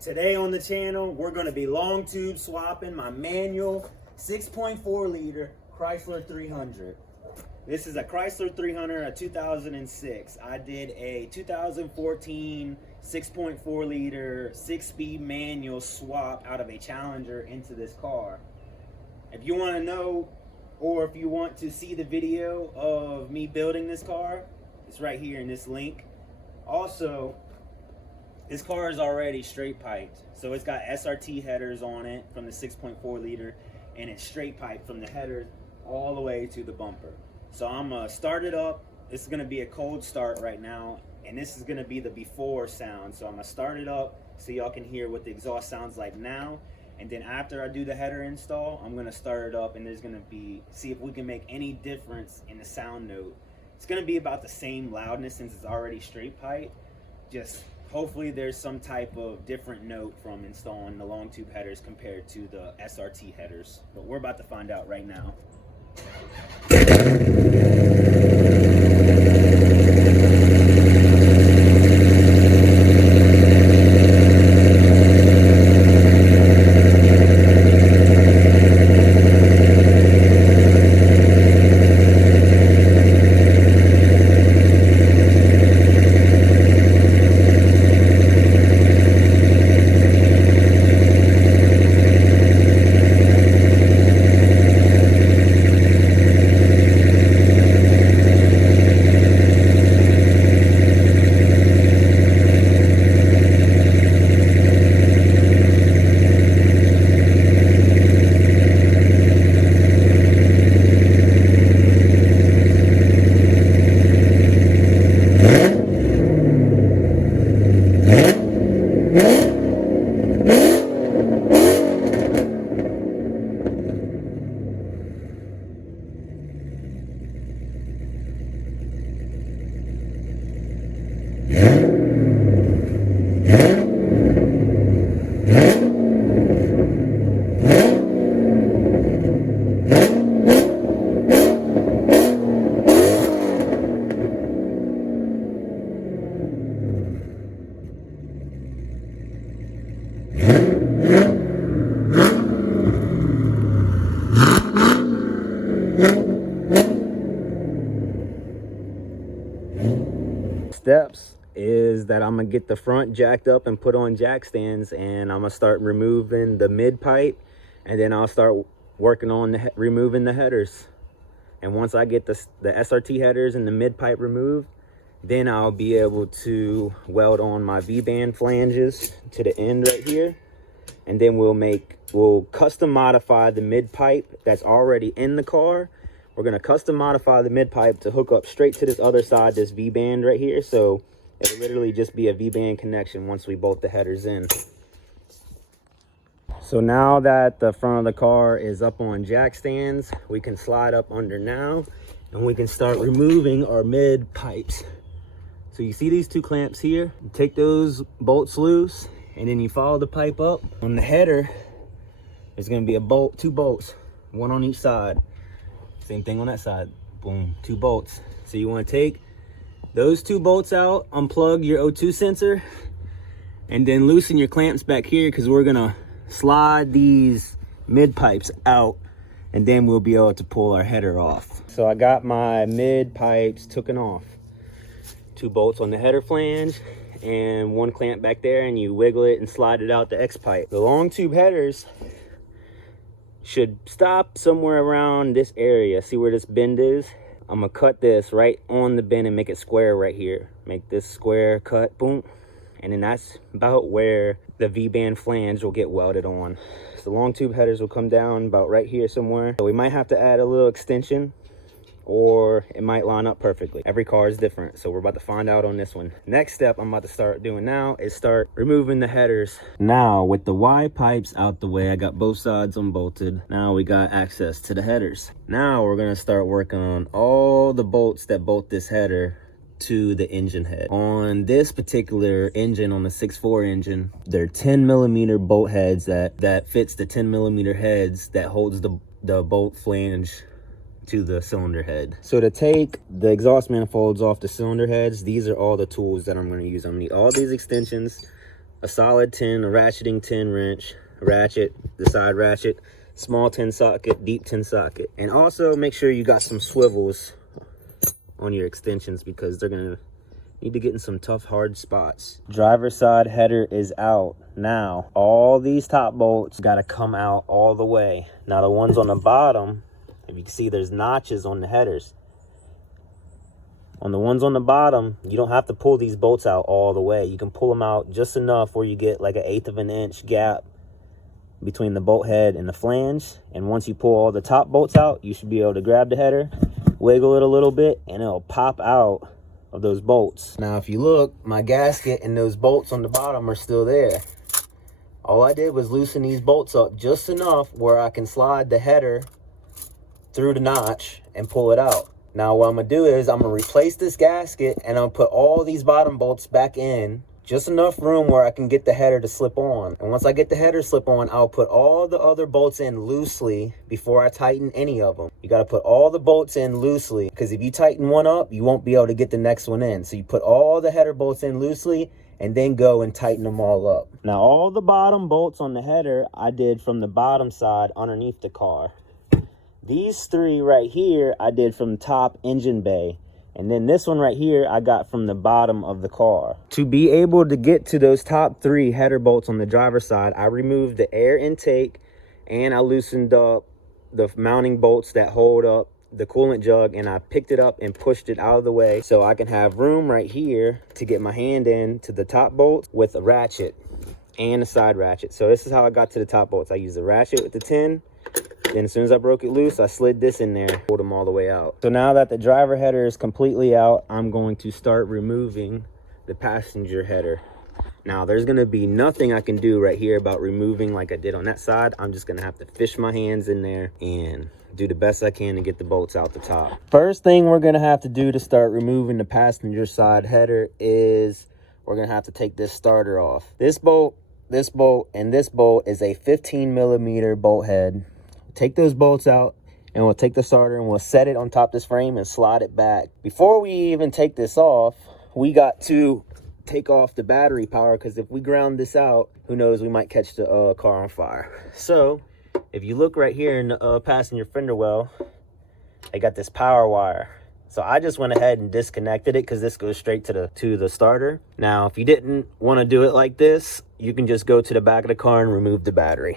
Today on the channel, we're going to be long tube swapping my manual 6.4 liter Chrysler 300. This is a Chrysler 300, a 2006. I did a 2014 6.4 liter 6-speed manual swap out of a Challenger into this car. If you want to know, or if you want to see the video of me building this car, it's right here in this link. Also, this car is already straight piped, so it's got SRT headers on it from the 6.4 liter, and it's straight piped from the header all the way to the bumper. So I'm gonna start it up. This is gonna be a cold start right now, and this is gonna be the before sound. So I'm gonna start it up so y'all can hear what the exhaust sounds like now, and then after I do the header install, I'm gonna start it up, and there's gonna be, see if we can make any difference in the sound note. It's gonna be about the same loudness since it's already straight pipe. Just hopefully there's some type of different note from installing the long tube headers compared to the SRT headers. But we're about to find out right now. Steps is that I'm gonna get the front jacked up and put on jack stands, and I'm gonna start removing the mid pipe, and then I'll start working on removing the headers. And once I get the SRT headers and the mid pipe removed, then I'll be able to weld on my V-band flanges to the end right here, and then we'll custom modify the mid pipe that's already in the car. We're gonna custom modify the mid pipe to hook up straight to this other side, this V-band right here. So it'll literally just be a V-band connection once we bolt the headers in. So now that the front of the car is up on jack stands, we can slide up under now, and we can start removing our mid pipes. So you see these two clamps here? You take those bolts loose, and then you follow the pipe up. On the header, there's gonna be a bolt, two bolts, one on each side. Same thing on that side. Boom, two bolts. So you want to take those two bolts out, unplug your O2 sensor, and then loosen your clamps back here, because we're gonna slide these mid pipes out, and then we'll be able to pull our header off. So I got my mid pipes taken off. Two bolts on the header flange and one clamp back there, and you wiggle it and slide it out the X pipe. The long tube headers should stop somewhere around this area. See where this bend is? I'm gonna cut this right on the bend and make it square right here. Make this square cut, boom. And then that's about where the V-band flange will get welded on. So the long tube headers will come down about right here somewhere. So we might have to add a little extension, or it might line up perfectly. Every car is different, so we're about to find out on this one. Next step I'm about to start doing now is start removing the headers. Now with the Y pipes out the way, I got both sides unbolted. Now we got access to the headers. Now we're gonna start working on all the bolts that bolt this header to the engine head. On this particular engine, on the 6.4 engine, they're 10mm bolt heads that fits the 10mm heads that holds the bolt flange to the cylinder head. So to take the exhaust manifolds off the cylinder heads, these are all the tools that I'm going to use. I'm going to need all these extensions, a solid 10, a ratcheting 10 wrench, ratchet, the side ratchet, small 10 socket, deep 10 socket. And also make sure you got some swivels on your extensions because they're gonna need to get in some tough, hard spots. Driver's side header is out. Now, all these top bolts gotta come out all the way. Now the ones on the bottom, if you can see, there's notches on the headers. On the ones on the bottom, you don't have to pull these bolts out all the way. You can pull them out just enough where you get like an 1/8 of an inch gap between the bolt head and the flange. And once you pull all the top bolts out, you should be able to grab the header, wiggle it a little bit, and it'll pop out of those bolts. Now if you look, my gasket and those bolts on the bottom are still there. All I did was loosen these bolts up just enough where I can slide the header through the notch and pull it out. Now what I'm gonna do is I'm gonna replace this gasket and I'm gonna put all these bottom bolts back in, just enough room where I can get the header to slip on. And once I get the header slip on, I'll put all the other bolts in loosely before I tighten any of them. You got to put all the bolts in loosely because if you tighten one up, you won't be able to get the next one in. So you put all the header bolts in loosely and then go and tighten them all up. Now all the bottom bolts on the header I did from the bottom side underneath the car. These 3 right here I did from the top engine bay. And then this one right here, I got from the bottom of the car. To be able to get to those top 3 header bolts on the driver's side, I removed the air intake and I loosened up the mounting bolts that hold up the coolant jug, and I picked it up and pushed it out of the way so I can have room right here to get my hand in to the top bolts with a ratchet and a side ratchet. So this is how I got to the top bolts. I used a ratchet with the 10. Then as soon as I broke it loose, I slid this in there, pulled them all the way out. So now that the driver header is completely out, I'm going to start removing the passenger header. Now there's gonna be nothing I can do right here about removing like I did on that side. I'm just gonna have to fish my hands in there and do the best I can to get the bolts out the top. First thing we're gonna have to do to start removing the passenger side header is we're gonna have to take this starter off. This bolt, and this bolt is a 15mm bolt head. Take those bolts out and we'll take the starter and we'll set it on top of this frame and slide it back. Before we even take this off, we got to take off the battery power because if we ground this out, who knows, we might catch the car on fire. So if you look right here in the passenger fender well, I got this power wire. So I just went ahead and disconnected it because this goes straight to the starter. Now, if you didn't want to do it like this, you can just go to the back of the car and remove the battery.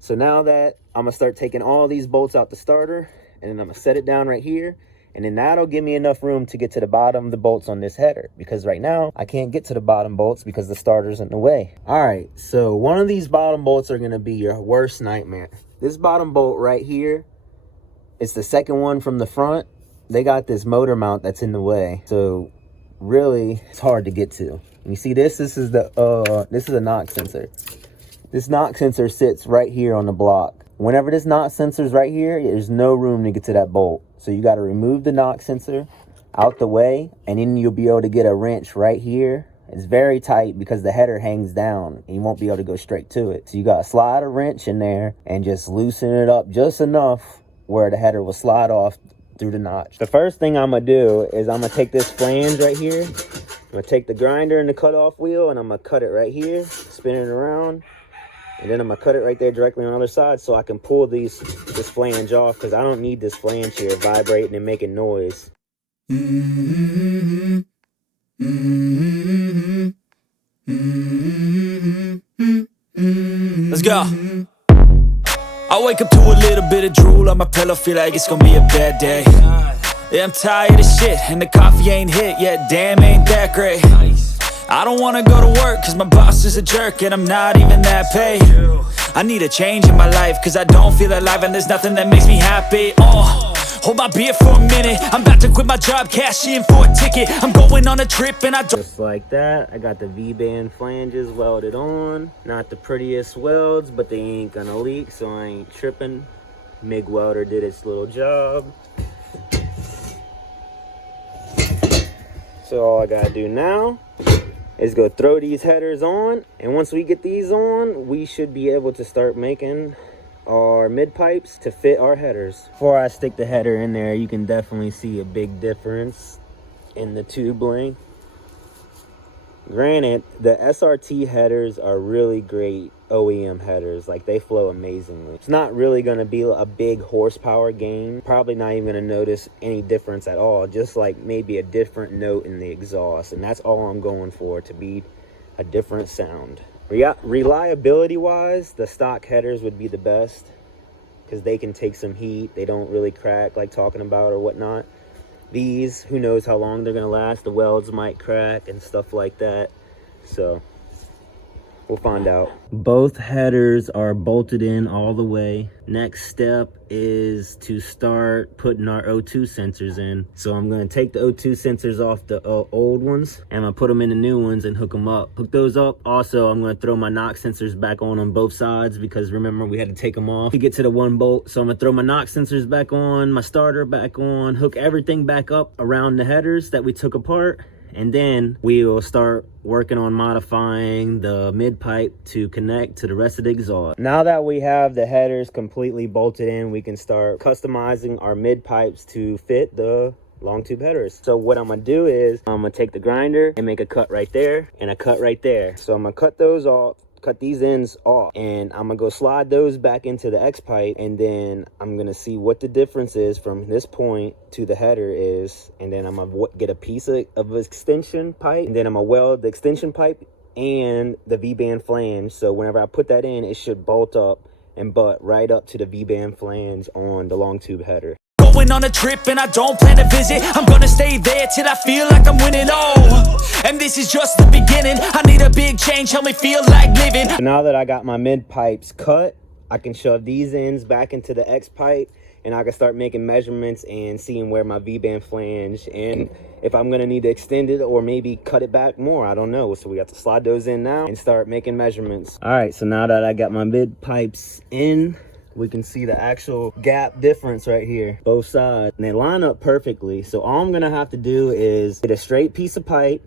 So now that I'm gonna start taking all these bolts out the starter, and then I'm gonna set it down right here, and then that'll give me enough room to get to the bottom of the bolts on this header, because right now I can't get to the bottom bolts because the starter's in the way. All right, so one of these bottom bolts are gonna be your worst nightmare. This bottom bolt right here, it's the second one from the front. They got this motor mount that's in the way, so really it's hard to get to. And you see this is a knock sensor. This knock sensor sits right here on the block. Whenever this knock sensor's right here, there's no room to get to that bolt. So you got to remove the knock sensor out the way, and then you'll be able to get a wrench right here. It's very tight because the header hangs down and you won't be able to go straight to it. So you got to slide a wrench in there and just loosen it up just enough where the header will slide off through the notch. The first thing I'm gonna do is I'm gonna take this flange right here. I'm gonna take the grinder and the cutoff wheel and I'm gonna cut it right here, spin it around. And then I'm gonna cut it right there directly on the other side so I can pull this flange off, because I don't need this flange here vibrating and making noise. Let's go. I wake up to a little bit of drool on my pillow, feel like it's gonna be a bad day. Yeah, I'm tired of shit and the coffee ain't hit yet, damn ain't that great. I don't wanna go to work cause my boss is a jerk and I'm not even that paid. I need a change in my life cause I don't feel alive and there's nothing that makes me happy. Hold my beer for a minute, I'm about to quit my job, cash in for a ticket. I'm going on a trip and I don't... Just like that, I got the V-band flanges welded on. Not the prettiest welds, but they ain't gonna leak, so I ain't tripping. MIG welder did its little job. So all I gotta do now is go throw these headers on, and once we get these on, we should be able to start making our mid pipes to fit our headers. Before I stick the header in there, you can definitely see a big difference in the tube length. Granted, the SRT headers are really great OEM headers. Like, they flow amazingly. It's not really going to be a big horsepower gain. Probably not even going to notice any difference at all. Just like maybe a different note in the exhaust. And that's all I'm going for, to be a different sound. Reliability wise, the stock headers would be the best, because they can take some heat. They don't really crack like talking about or whatnot. These, who knows how long they're gonna last. The welds might crack and stuff like that, so we'll find out. Both headers are bolted in all the way. Next step is to start putting our O2 sensors in. So I'm gonna take the O2 sensors off the old ones, and I'm gonna put them in the new ones and hook them up. Hook those up. Also, I'm gonna throw my knock sensors back on both sides, because remember, we had to take them off to get to the one bolt. So I'm gonna throw my knock sensors back on, my starter back on, hook everything back up around the headers that we took apart. And then we will start working on modifying the mid pipe to connect to the rest of the exhaust. Now that we have the headers completely bolted in, we can start customizing our mid pipes to fit the long tube headers. So what I'm gonna do is I'm gonna take the grinder and make a cut right there and a cut right there. So I'm gonna cut those off, cut these ends off, and I'm gonna go slide those back into the X pipe, and then I'm gonna see what the difference is from this point to the header is, and then I'm gonna get a piece of extension pipe, and then I'm gonna weld the extension pipe and the V-band flange. So whenever I put that in, it should bolt up and butt right up to the V-band flange on the long tube header. Going on a trip and I don't plan to visit. I'm gonna stay there till I feel like I'm winning. Oh, and this is just the beginning. I need a big change, help me feel like living. So now that I got my mid pipes cut, I can shove these ends back into the X pipe, and I can start making measurements and seeing where my V-band flange, and if I'm gonna need to extend it or maybe cut it back more, I don't know. So we got to slide those in now and start making measurements. All right, so now that I got my mid pipes in, we can see the actual gap difference right here, both sides, and they line up perfectly. So all I'm gonna have to do is get a straight piece of pipe,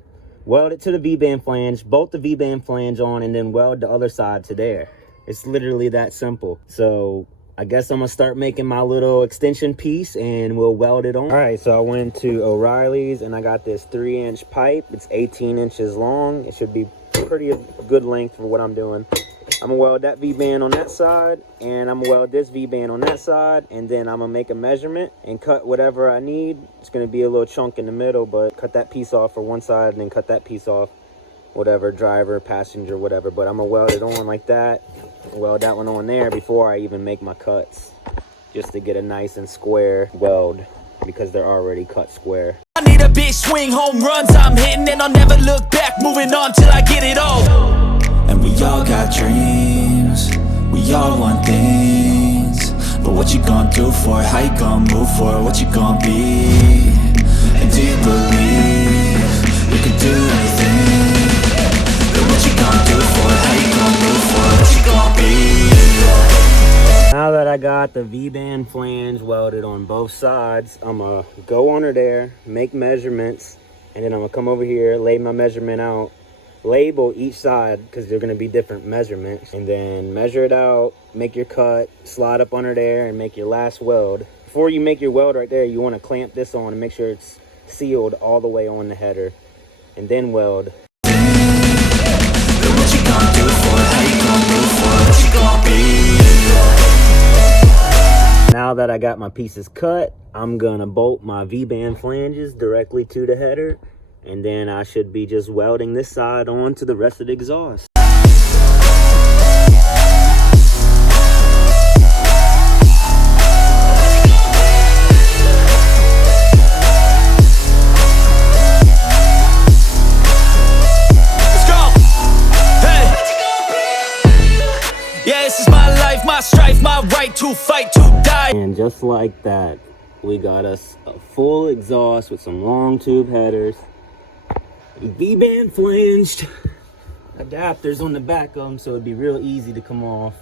weld it to the V-band flange, bolt the V-band flange on, and then weld the other side to there. It's literally that simple. So I guess I'm gonna start making my little extension piece and we'll weld it on. All right, so I went to O'Reilly's and I got this 3-inch pipe. It's 18 inches long. It should be pretty good length for what I'm doing. I'm gonna weld that V-band on that side, and I'm gonna weld this V-band on that side, and then I'm gonna make a measurement and cut whatever I need. It's gonna be a little chunk in the middle, but cut that piece off for one side and then cut that piece off, whatever, driver, passenger, whatever. But I'm gonna weld it on like that, weld that one on there before I even make my cuts, just to get a nice and square weld, because they're already cut square. I need a big swing, home runs I'm hitting, and I'll never look back, moving on till I get it all. And we all got dreams, we all want things, but what you gonna do for it? How you gonna move for it? What you gonna be? And do you believe you can do anything? But what you gonna do for it? How you gonna move for it? What you gonna be? Now that I got the V-band flange welded on both sides, I'm gonna go under there, make measurements, and then I'm gonna come over here, lay my measurement out, label each side, because they're going to be different measurements, and then measure it out, make your cut, slide up under there, and make your last weld. Before you make your weld right there, you want to clamp this on and make sure it's sealed all the way on the header, and then weld. Now that I got my pieces cut, I'm gonna bolt my V-band flanges directly to the header, and then I should be just welding this side on to the rest of the exhaust. Let's go! Hey! Yeah, this is my life, my strife, my right to fight, to die. And just like that, we got us a full exhaust with some long tube headers, V-band flanged adapters on the back of them, so it'd be real easy to come off.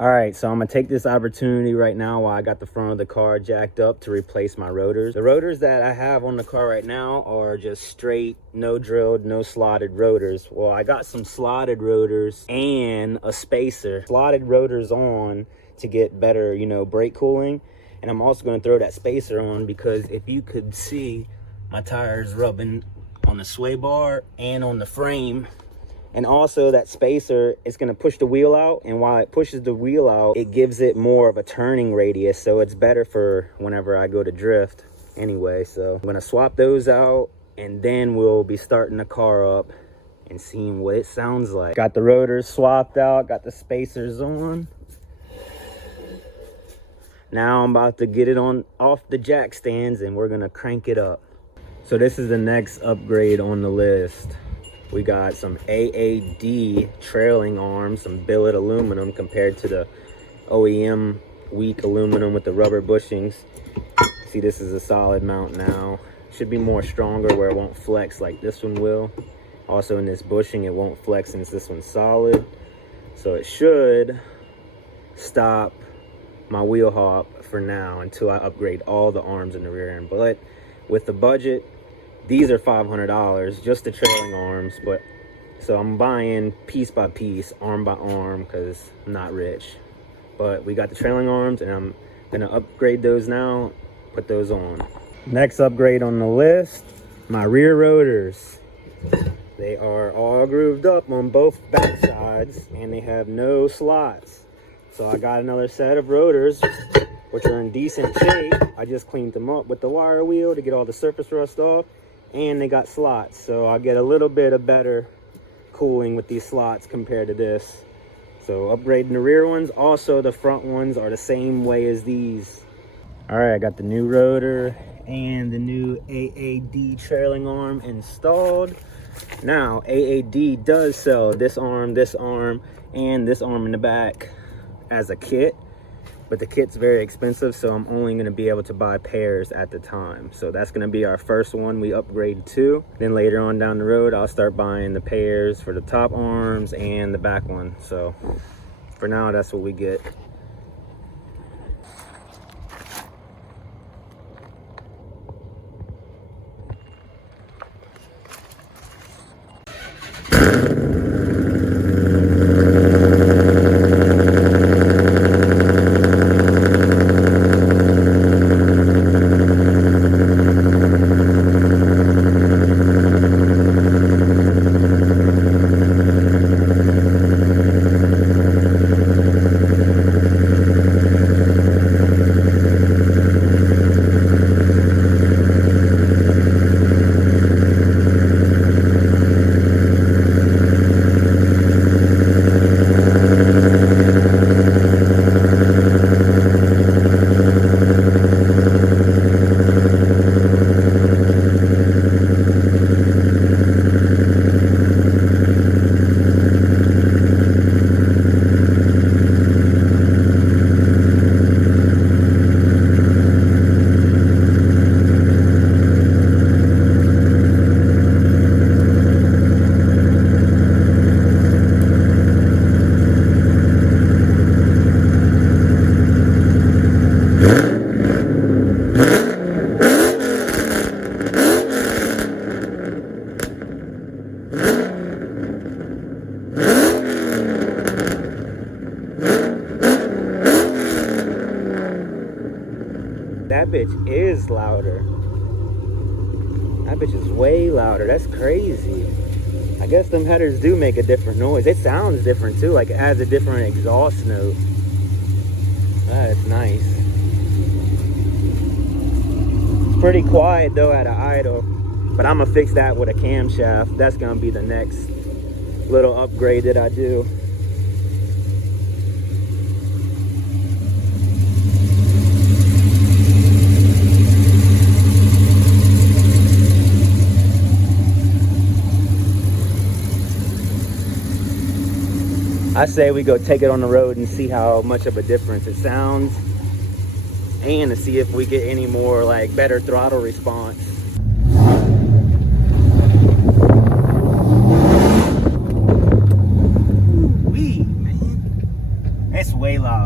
All right, so I'm gonna take this opportunity right now while I got the front of the car jacked up to replace my rotors. The rotors that I have on the car right now are just straight, no drilled, no slotted rotors. Well, I got some slotted rotors and a spacer. Slotted rotors on to get better, you know, brake cooling. And I'm also gonna throw that spacer on because if you could see, my tires rubbing on the sway bar and on the frame. And also that spacer is going to push the wheel out, and while it pushes the wheel out, it gives it more of a turning radius, so it's better for whenever I go to drift anyway. So I'm going to swap those out, and then we'll be starting the car up and seeing what it sounds like. Got the rotors swapped out, got the spacers on. Now I'm about to get it on off the jack stands and we're going to crank it up. So this is the next upgrade on the list. We got some AAD trailing arms, some billet aluminum compared to the OEM weak aluminum with the rubber bushings. See, this is a solid mount now. Should be more stronger where it won't flex like this one will. Also in this bushing, it won't flex since this one's solid. So it should stop my wheel hop for now until I upgrade all the arms in the rear end. But with the budget, these are $500, just the trailing arms, but so I'm buying piece by piece, arm by arm, because I'm not rich. But we got the trailing arms, and I'm gonna upgrade those now, put those on. Next upgrade on the list, my rear rotors. They are all grooved up on both back sides, and they have no slots. So I got another set of rotors, which are in decent shape. I just cleaned them up with the wire wheel to get all the surface rust off. And they got slots, so I'll get a little bit of better cooling with these slots compared to this. So upgrading the rear ones. Also the front ones are the same way as these. All right, I got the new rotor and the new AAD trailing arm installed. Now AAD does sell this arm, and this arm in the back as a kit, but the kit's very expensive, so I'm only going to be able to buy pairs at the time. So that's going to be our first one we upgrade to. Then later on down the road, I'll start buying the pairs for the top arms and the back one. So for now, that's what we get. That bitch is louder. That bitch is way louder. That's crazy. I guess them headers do make a different noise. It sounds different too, like it adds a different exhaust note. That's nice. It's pretty quiet though at an idle, but I'm gonna fix that with a camshaft. That's gonna be the next little upgrade that I do. I say we go take it on the road and see how much of a difference it sounds, and to see if we get any more like better throttle response. Wee, man. It's way loud.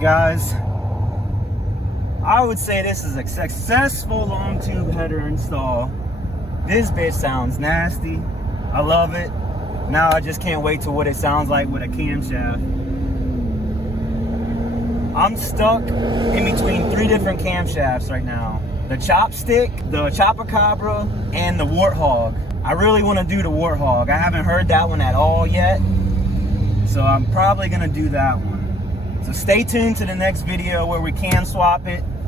Guys, I would say this is a successful long tube header install. This bitch sounds nasty. I love it. Now I just can't wait to what it sounds like with a camshaft. I'm stuck in between 3 different camshafts right now. The Chopstick, the Chopacabra, and the Warthog. I really want to do the Warthog. I haven't heard that one at all yet, so I'm probably gonna do that one. So stay tuned to the next video where we cam swap it